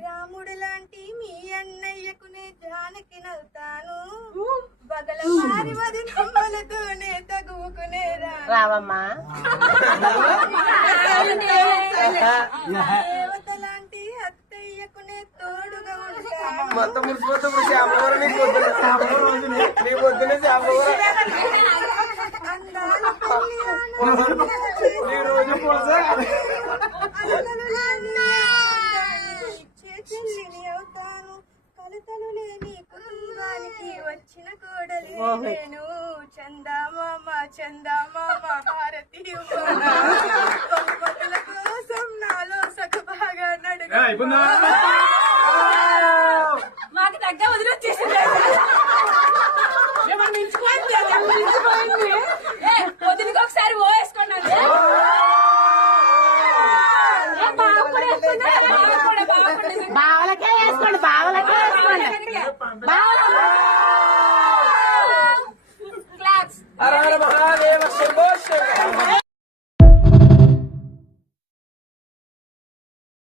రాముడు లాంటి మీ అన్నయ్యకునే జానకి నవ్వుతాను బగల వారి వది నమ్మలతోనే తగువుకునే రావమ్మా దేవత లాంటి అత్తయ్యకునే తోడుగా ఉంటాను మొత్తం మురిసిపోతే చెల్లిని అవుతాను కలతలు లేని కుటుంబానికి వచ్చిన కోడలి నేను చందామామ భారతి బహుమతుల కోసం నాలో సగభాగా నడుగు మాకు తగ్గ వదిలొచ్చేసింది వదిలికి ఒకసారి ఓ వేసుకున్నాను బావలకే వేసుకోండి బావలకే వేసుకోండి క్లాప్స్